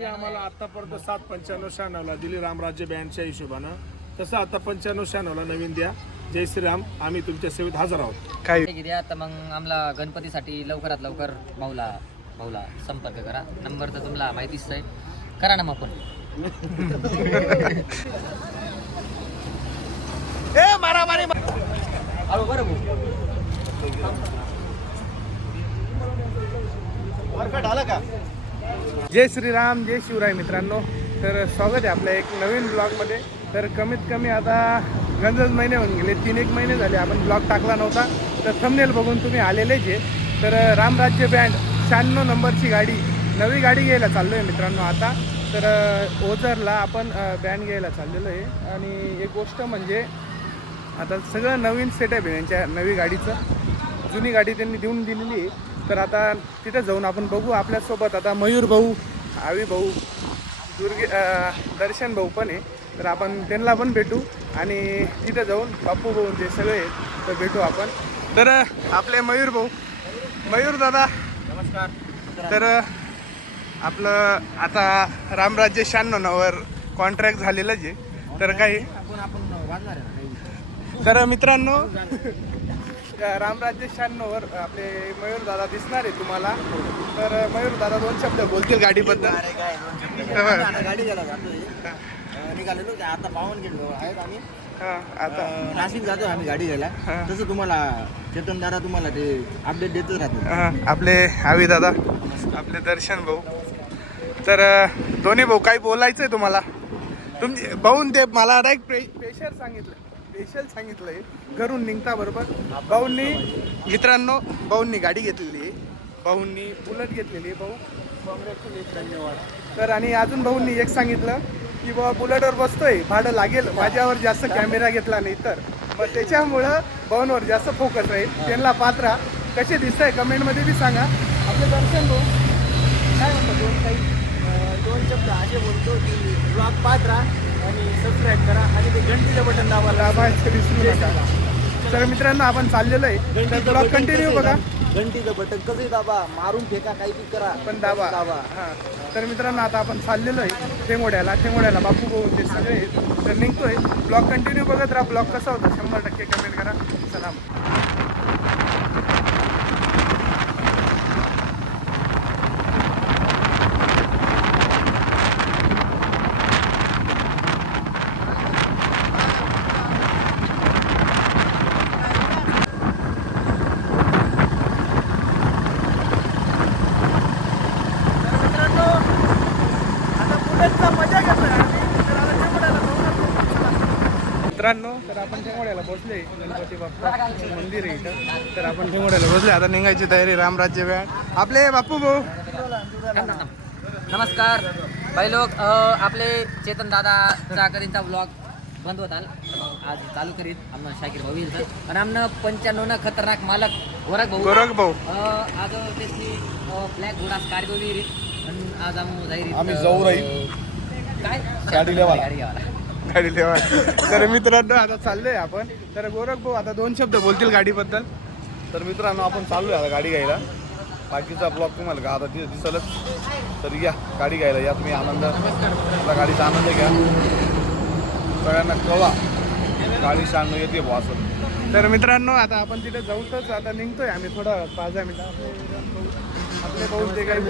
जशी आम्हाला आतापर्यंत 795-96ला दिली रामराज्य बँडच्या हिशोबानं, तसं आता 95-96ला नवीन द्या. जय श्रीराम. आम्ही तुमच्या सेवेत हजर आहोत. काय द्या तर मग आम्हाला गणपतीसाठी लवकरात लवकर भाऊला संपर्क करा. नंबर तर तुम्हाला माहितीच आहे. करा ना मग फोन. मारामारी बरं जय श्रीराम, जय शिवराय मित्रांनो. तर स्वागत आहे आपल्या एक नवीन ब्लॉगमध्ये. तर कमीत कमी आता गंजच महिने होऊन गेले, 3-1 महिने झाले आपण ब्लॉग टाकला नव्हता. तर थंबनेल बघून तुम्ही आलेलेच आहे. तर रामराज्य बँड 96 नंबरची गाडी, नवी गाडी घ्यायला चाललो आहे मित्रांनो आता. तर ओझरला आपण बँड घ्यायला चाललेलो आहे. आणि एक गोष्ट म्हणजे आता सगळं नवीन सेटअप आहे त्यांच्या नवी गाडीचं. जुनी गाडी त्यांनी देऊन दिलेली आहे. तर आता तिथे जाऊन आपण बघू. आपल्यासोबत आता मयूर भाऊ, आवी भाऊ, दर्शन भाऊ पण आहे. तर आपण त्यांना पण भेटू आणि तिथे जाऊन बापू भाऊ ते सगळे तर भेटू आपण. तर आपले मयूर भाऊ, मयूर दादा नमस्कार. तर आपलं आता रामराज्य 96 कॉन्ट्रॅक्ट झालेलंच आहे. तर काही तर मित्रांनो रामराज्य 96 आपले मयूर दादा दिसणार आहे तुम्हाला. तर मयूर दादा 2 शब्द बोलतील गाडीबद्दल. गाडी गेला जातोय, निघालेलो आता पावन गेलो आहेत आम्ही. आता नाशिक जातो आम्ही गाडी घ्यायला. तसं तुम्हाला चेतन दादा तुम्हाला ते अपडेट देतच राहतो. आपले आवी दादा, आपले दर्शन भाऊ. तर दोन्ही भाऊ काही बोलायचं आहे तुम्हाला. तुमचे भाऊन ते मला डायरेक्ट स्पेशल सांगितलंय घरून निघता बरोबर. भाऊंनी मित्रांनो भाऊंनी गाडी घेतलेली आहे, भाऊंनी बुलेट घेतलेली आहे. भाऊ कॉंग्रॅच्युलेशन, धन्यवाद. तर आणि अजून भाऊंनी एक सांगितलं की बाबा बुलेटवर बसतोय, भाडं लागेल, माझ्यावर जास्त कॅमेरा घेतला नाही तर. मग त्याच्यामुळं भाऊंवर जास्त फोकस राहील. त्यांना पात्रा कसे दिसत आहे कमेंटमध्ये बी सांगा. आपले दर्शन भाऊ काय म्हणतो, दोन शब्द असे बोलतो की ब्लॉग पात्रा आणि सबस्क्राईब करा आणि ते घंटीचं बटन दाबायचं विसरू नका. तर मित्रांनो आपण चाललेलो आहे. तर ब्लॉग कंटिन्यू बघा. घंटीचं बटन कसंही दाबा, मारून फेका, काही बी करा पण दाबा. हां तर मित्रांनो आता आपण चाललेलो आहे ठेंगोड्याला बापू भाऊ ते सगळे आहेत. तर निघतोय. ब्लॉग कंटिन्यू बघत राहा. ब्लॉग कसा होता 100% कमेंट करा. सलाम. मित्रांनो तर आपण ठेंगोड्याला पोहोचले. गणपती बाप्पा मंदिर आहे इथं. तर आपण ठेंगोड्याला पोहोचले. आता निघायची तयारी. रामराज्य बँड आपले बापू भाऊ. नमस्कार भाई लोक. आपले चेतन दादाचा कधीचा ब्लॉग बंद होता, आज चालू करीत आम्हाला शाकीर भाऊ येईल. आणि आमनं 95 खतरनाक मालक गोरख भाऊ आज त्याची ब्लॅक घोडा स्कॉर्पिओ विहिरीत. आणि आज आम्ही जाऊ राहील काय गाडी घ्यावा. गाडी ठेवा. तर मित्रांनो आता चाललोय आपण. तर गोरख भाऊ आता 2 शब्द बोलतील गाडीबद्दल. तर मित्रांनो आपण चालू आहे आता गाडी घ्यायला. बाकीचा ब्लॉग तुम्हाला का आता तिथे दिसलच. तर या गाडी घ्यायला या तुम्ही. आनंद आपल्या गाडीचा आनंद घ्या. सगळ्यांना कळवा गाडी 96 येते बुवा असं. तर मित्रांनो आता आपण तिथे जाऊतच आता निघतोय आम्ही थोडा 5-10 मिनिटं. आपले भाऊ ते काही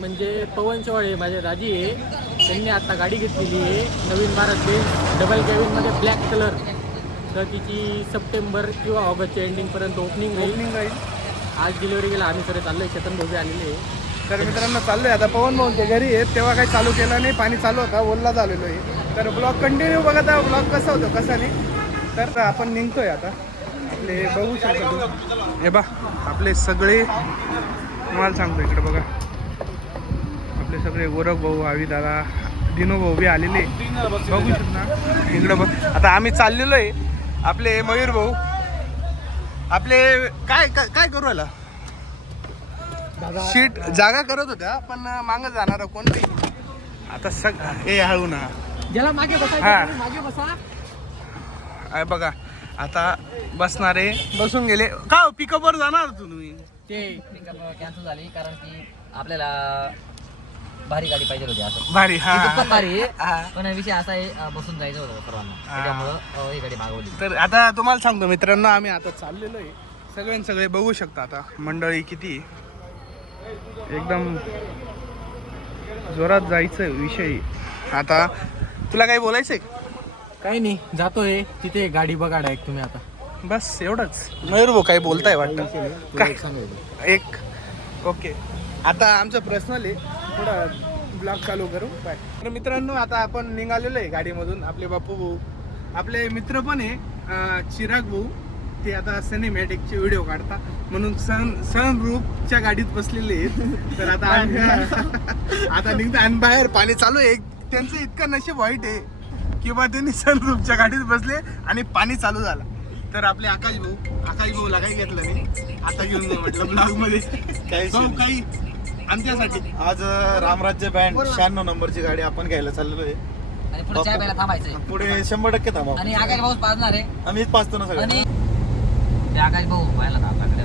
म्हणजे पवन चव्हाण हे माझे राजी आहे. त्यांनी आता गाडी घेतलेली आहे नवीन भारत बेंज डबल कॅबिनमध्ये ब्लॅक कलर. तर तिची सप्टेंबर किंवा ऑगस्टच्या एंडिंगपर्यंत ओपनिंग राहील. आज डिलिव्हरी गेला. आम्ही सगळे चाललो आहे. चेतन भाऊ आलेले आहे. तर मित्रांनो चाललोय आता. पवन भाऊ ते घरी आहेत तेव्हा काही चालू केलं नाही, पाणी चालू होता, ओल्ला झालेलो आहे. तर ब्लॉग कंटिन्यू बघत आहे. ब्लॉग कसा होतो कसा नाही. तर आपण निघतोय आता. आपले बघू शकतो हे बा आपले सगळे मला सांगतो इकडे बघा. आपले सगळे गोरख भाऊ, आवी दादा, दिनू भाऊ बी आलेले बघू शकता इकडं बघ. आता आम्ही चाललेलो आहे. आपले मयूर भाऊ आपले काय काय करू राहिला. शीट जागा करत होत्या पण मागं जाणार कोण नाही. आता हे हळू ना ज्याला मागे हा. मागे बसा. आहे बघा आता बसणारे बसून गेले का. पिकअपवर जाणार तुम्ही. ते पिकअप कॅन्सल झाली कारण की आपल्याला भारी गाडी पाहिजे होती असं भारी. ती दुप्पट भारी हा. आहे पण विषय असा आहे बसून जायचं होतं सर्वांना त्याच्यामुळं ही गाडी मागवली. तर आता तुम्हाला सांगतो मित्रांनो, आम्ही आता चाललेलो आहे. सगळे बघू शकता आता मंडळी किती एकदम जोरात जायचं विषय. आता तुला काही बोलायचंय? काही नाही, जातोय तिथे गाडी बघा डायरेक्ट तुम्ही आता. बस एवढंच. मयूर भाऊ काही बोलताय वाटतं काय? एक ओके. आता आमचं पर्सनल आहे, थोडा ब्लॉग चालू करू बाय. तर मित्रांनो आता आपण निघालेलो आहे गाडीमधून. आपले बापू भाऊ, आपले मित्र पण आहे चिराग भाऊ, ते आता सिनेमॅटिकचे व्हिडिओ काढता म्हणून सनरूफच्या गाडीत बसलेले आहेत. तर आता आता निघता आणि बाहेर पाणी चालू आहे. त्यांचं इतकं नशीब वाईट आहे की बा त्यांनी सनरूफच्या गाडीत बसले आणि पाणी चालू झालं. तर आपले आकाश भाऊला काही घेतलं नाही, आता घेऊन जाऊ म्हटलं ब्लॉग मध्ये काही आमच्यासाठी. आज रामराज्य बँड 96 नंबरची गाडी आपण घ्यायला चाललेलो आहे. आणि पुढे चहा प्यायला थांबायचंय पुढे 100% थांबा. आणि आकाश भाऊ पाजणार आहे आम्हीच पाचतो ना सगळं. आणि ते आकाश भाऊ व्हायला ना आपल्याकडे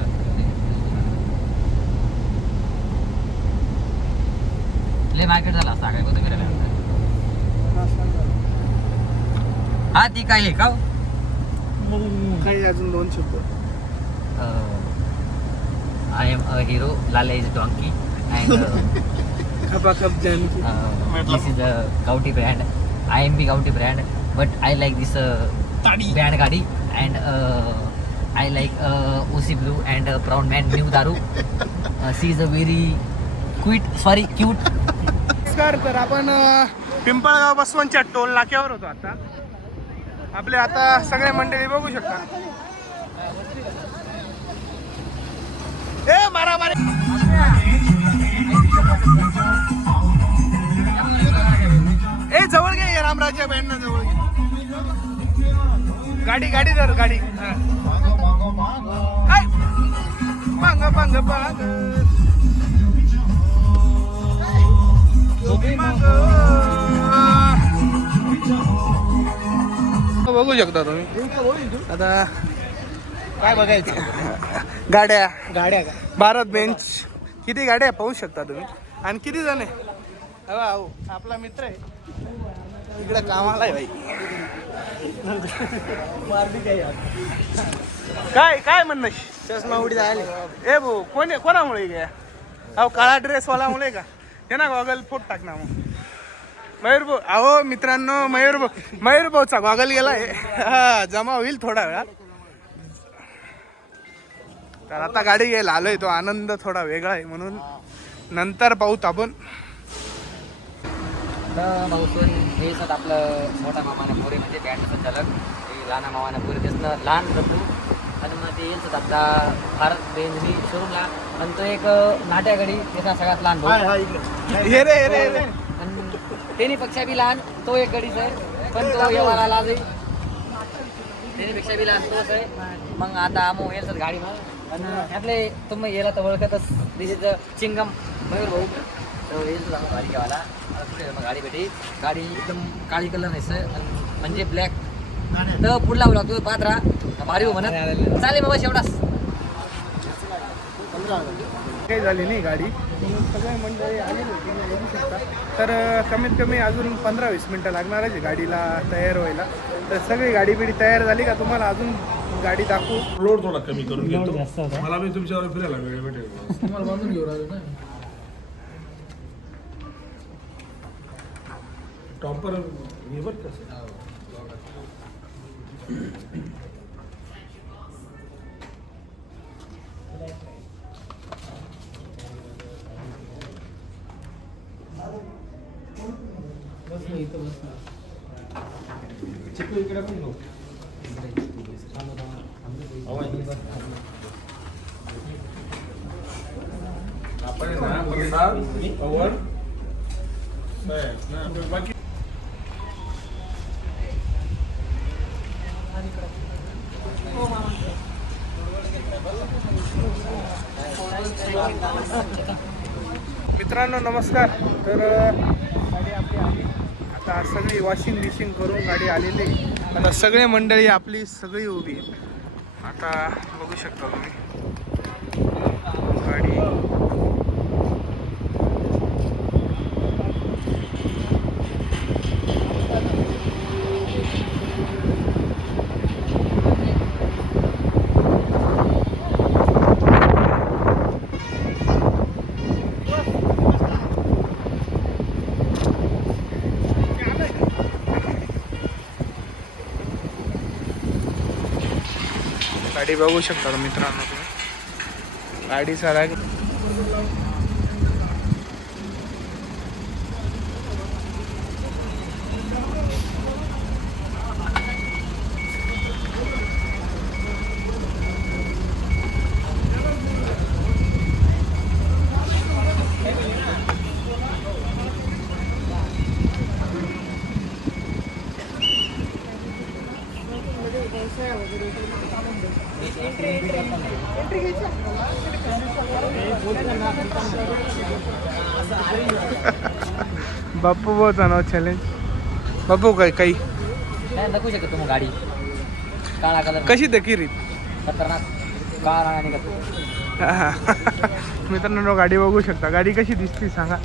लय मार्केट झाला असता आकाश भाऊ फिरायला. हा ती काय आहे का हो? काही अजून 2 शब्द. I am a hero, Lala is donkey and खपाखप Janaki. this is a Gauti brand. I am the Gauti brand, but I like this brand gadi and I like OC Blue and Brown Man New Daru. She is a very cute. नमस्कार. तर आपण Pimpalgaon बसवंतच्या toll नाक्यावर होतो आता. आपले आता सगळे मंडळी बघू शकता. ए मारा मारे. ए जवळ घे रामराज्य बँड ना, जवळ घे. गाडी धर गाडी. हाय बांग बांग बांग बघू शकता तुम्ही. आता काय बघायचं? गाड्या गाड्या भारत बेंच किती गाड्या पाहू शकता तुम्ही. आणि किती जण आहे? हो आपला मित्र आहे इकडे कामाला आहे भाई. काय म्हणणं? चष्मा उडी आले. ए भाऊ कोणामुळे गे? अहो काळा ड्रेसवालामुळे का? ते ना गॉगल फोट टाक ना मग. मयूर भाऊ, अहो मित्रांनो मयूर भाऊचा गॉगल गेलाय. हा जमा होईल थोडा वेळात. तर आता गाडी घ्यायला आलोय, तो आनंद थोडा वेगळा आहे म्हणून नंतर पाहूत आपण. भाऊसून हे सत आपलं मोठा मामाना पोरी म्हणजे बँड संचालक, लहाना मामाना पोरी त्यासनं लहान रघु आणि मग ते येईल आपला भारत बेंजनी शोरूमला. आणि तो एक नाट्यागडी त्याचा सगळ्यात लहान भाऊ. हे रे आणि त्यानीपेक्षा बी लहान तो एक गडीच आहे, पण तो येवाला लाज आहे. त्यानीपेक्षा बी लहान तोच आहे. मग आता आमो येईल गाडी मग. आणि आपले तुम्ही गेला तर ओळखतच, दिस इज चिंगम मयूर भाऊ. तर येईल गाडी घ्यावाला. मग गाडी भेटी. गाडी एकदम काळी कलर नाही सर, म्हणजे ब्लॅक. तर पुढला बोला तू पाहत राहा भारी हो म्हणत चालेल बाबा एवढाच. काही झाली नाही गाडी, सगळे मंडळी आलेली होती बघू शकता. तर कमीत कमी अजून 15-20 मिनटं लागणारच आहे गाडीला तयार व्हायला. तर सगळी गाडी बिडी तयार झाली का तुम्हाला अजून गाडी दाखवू. लोड थोडा कमी करून घेतो. मला मी तुमच्यावर फिरायला वेळ भेटेल. तुम्हाला बांधून घेऊ राहिलो ना. टॉपर हे बघ कसं. चिकू इकडे पण घेऊ. आपण ना प्रसाद पवन बाकी मित्रांनो नमस्कार. तर गाडी आपली आली आता. सगळी वॉशिंग करून गाडी आलेली आहे. आता सगळे मंडळी आपली सगळी उभी आहे. आता बघू शकता तुम्ही गाडी गाडी बघू शकता मित्रांनो तुम्ही. गाडीचा रॅक बाप्पू बहुत नाव चॅलेंज. बाप्पू काही काय दाखवू शकत तुम्ही गाडी काळा कलर कशी दकिरीत खतरनाक काळा आणि मित्रांनो गाडी बघू शकता. गाडी कशी दिसते सांगा.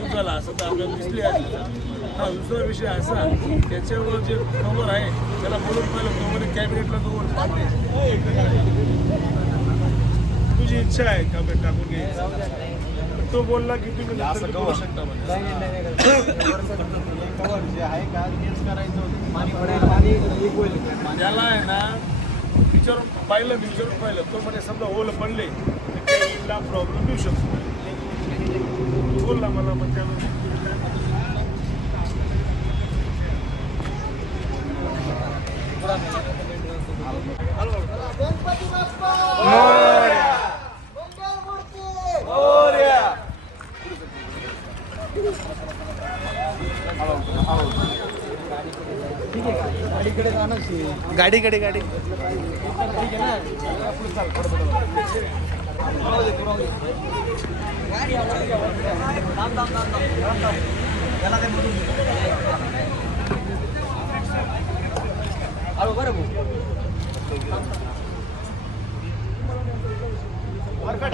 उजाला असं तर आपल्याला दिसली आहे. हा दुसरा विषय असा त्याच्यावर जे कवर आहे त्याला बोलून पाहिलं कवर कॅबिनेटला कवर तुझी इच्छा आहे कॅबिनेट टाकून घ्यायची. तो बोलला की तुम्ही असं करू शकता त्याला आहे ना विचारून पाहिलं तो म्हणे समजा ओलं पडले तर कॅबिनेटला प्रॉब्लेम येऊ शकतो. बोलला मला मग त्याला गाडीकडे गाडी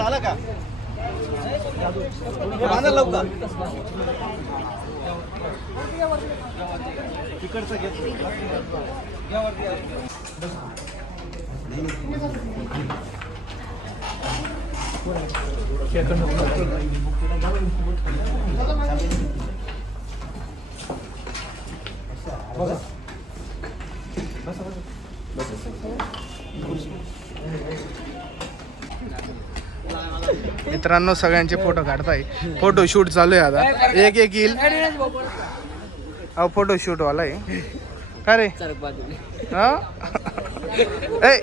आला का लवकर तिकडचं मित्रांनो सगळ्यांचे फोटो काढताय. फोटो शूट चालू आहे आता. एक येईल अहो फोटो शूट वाला आहे का रे. हा ए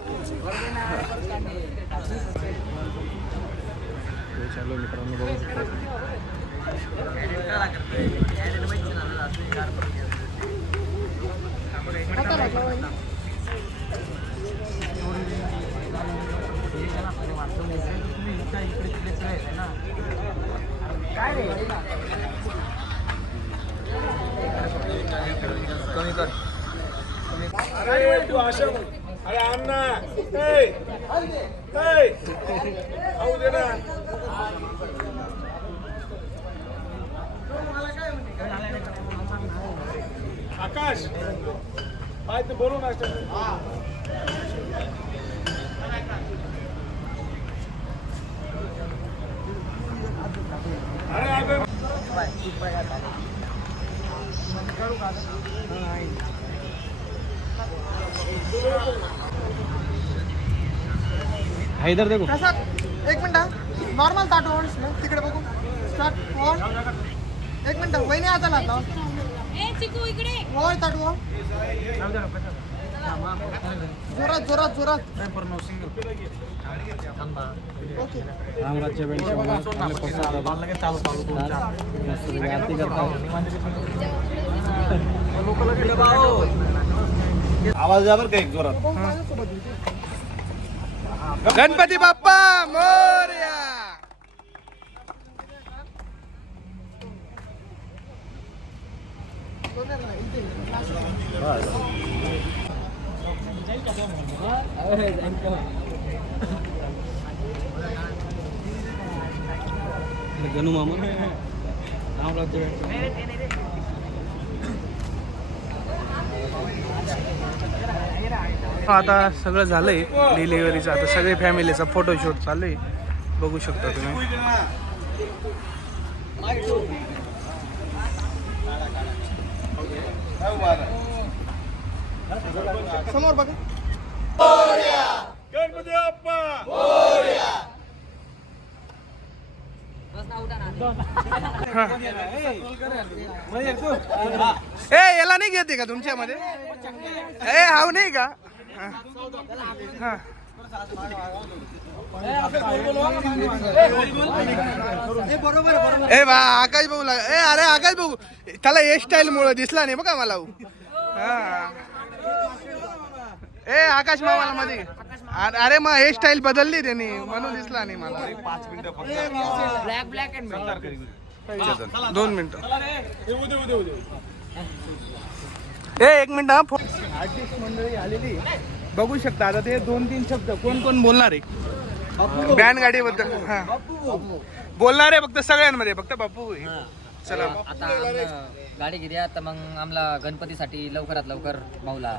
अरे तू अशा अरे अण्णा खाऊ दे ना. आकाश काय ते बोलू ना. अरे अगं हैदर देखो एक मिनिट नॉर्मल ताट तिकडे बघू स्टार्ट. एक मिनिट वहिनी आता लागला वर ताट जोरात जोरात जोरात ओके. आवाज द्या बरं का एक जोरात. गणपती बाप्पा मोरया. गणू मामा आता सगळं झालंय डिलिव्हरीचं. आता सगळे फॅमिलीचा फोटोशूट चालू आहे बघू शकता तुम्ही. समोर बघा. महादेव अप्पा बस ना, उठा ना. ए याला नाही घेते का तुमच्यामध्ये ए हाव नाही का हा. ए बा आकाश भाऊ ए अरे आकाश भाऊ त्याला हेअर स्टाईल मुळे दिसला नाही बघा मला हा. ए आकाश मामाला मध्ये अरे मग हेअर स्टाईल बदलली त्यांनी म्हणून दिसला नाही मला 5 मिनिटं फक्त ब्लॅक ब्लॅक अँड 2 मिनिटं ए 1 मिनिट हा. आर्टिस्ट मंडळी आलेली बघू शकता आता ते 2-3 शब्द कोण कोण बोलणार आहे बॅन गाडीबद्दल हा बोलणार आहे फक्त सगळ्यांमध्ये फक्त बापू आहे. चला आता आमनं गाडी घेऊया तर मग आम्हाला गणपतीसाठी लवकरात लवकर भाऊला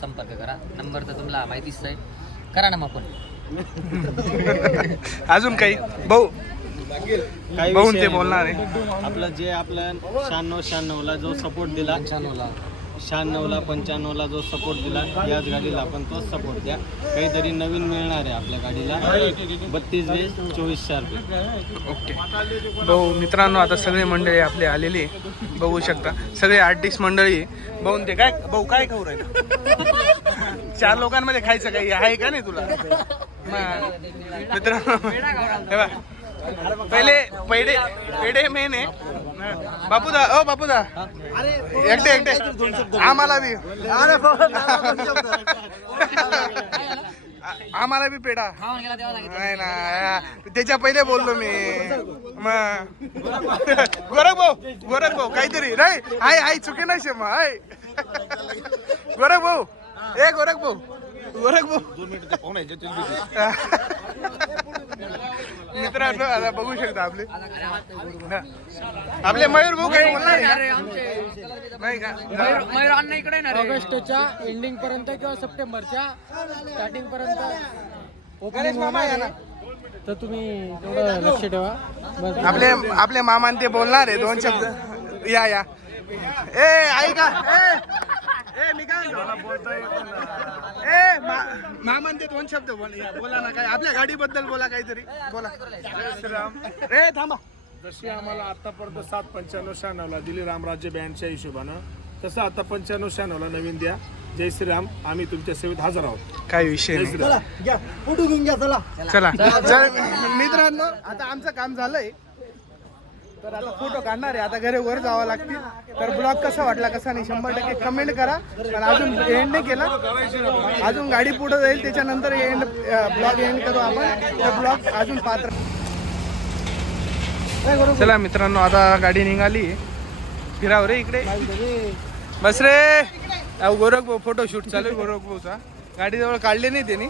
संपर्क करा. नंबर तर तुम्हाला माहितीच आहे, करा ना मग पण. अजून काही भाऊ भाऊ ते बोलणार आहे आपलं जे आपल्या 96-96ला जो सपोर्ट दिला 96ला 95ला जो सपोर्ट दिला याच गाडीला आपण तोच सपोर्ट द्या. काहीतरी नवीन मिळणार आहे आपल्या गाडीला 32-24 रुपये. ओके भाऊ मित्रांनो आता सगळे मंडळी आपले आलेले आहे. बघू शकता सगळे आर्टिस्ट मंडळी भाऊ ते काय भाऊ काय खाऊ राहिलं 4 लोकांमध्ये खायचं काही आहे का नाही तुला मित्रांनो हे बघ, पहिले पेढे मेन आहे बापूदा ओ बापूदा एकटे आम्हाला बी आम्हाला बी पेढा खाऊन गेला तेव्हा सांगितलं. नाही ना त्याच्या पहिले बोललो मी मग गोरख भाऊ काहीतरी नाही आई चुकी नाही शे मग आई गोरख भाऊ मित्रांनो आता बघू शकता आपले मयूर भाऊ काही बोलणार आहे का? नाही का ऑगस्टच्या एंडिंग पर्यंत किंवा सप्टेंबरच्या स्टार्टिंग पर्यंत ओपनिंग होणार आहे. तर तुम्ही तेवढं लक्ष ठेवा. बस आपले मामान ते बोलणार आहे 2 शब्द या ए ऐका ए मी काय मामान ते 2 शब्द बोला ना काय आपल्या गाडीबद्दल बोला काहीतरी बोला ए थांबा. जशी आम्हाला आतापर्यंत 795-96ला दिली रामराज्य बँडच्या हिशोबानं तसं आता 95-96ला नवीन द्या. जय श्रीराम. आम्ही तुमच्या सेवेत हजर आहोत. काही विषय नाही फोटो घेऊन घ्या चला. चला मित्रांनो आता आमचं काम झालंय तर आता फोटो काढणार आहे. आता घरी वर जावं लागतील. तर ब्लॉग कसा वाटला कसा नाही 100% कमेंट करा. पण अजून एंड नाही केला, अजून गाडी पुढे जाईल त्याच्यानंतर ब्लॉग एंड करू आपण. तर ब्लॉग अजून पात्र. चला मित्रांनो आता गाडी निघाली. फिराव रे इकडे बस रे. गोरख भाऊ फोटो शूट चालू आहे गोरख भाऊचा. गाडी जवळ काढले नाही त्यांनी.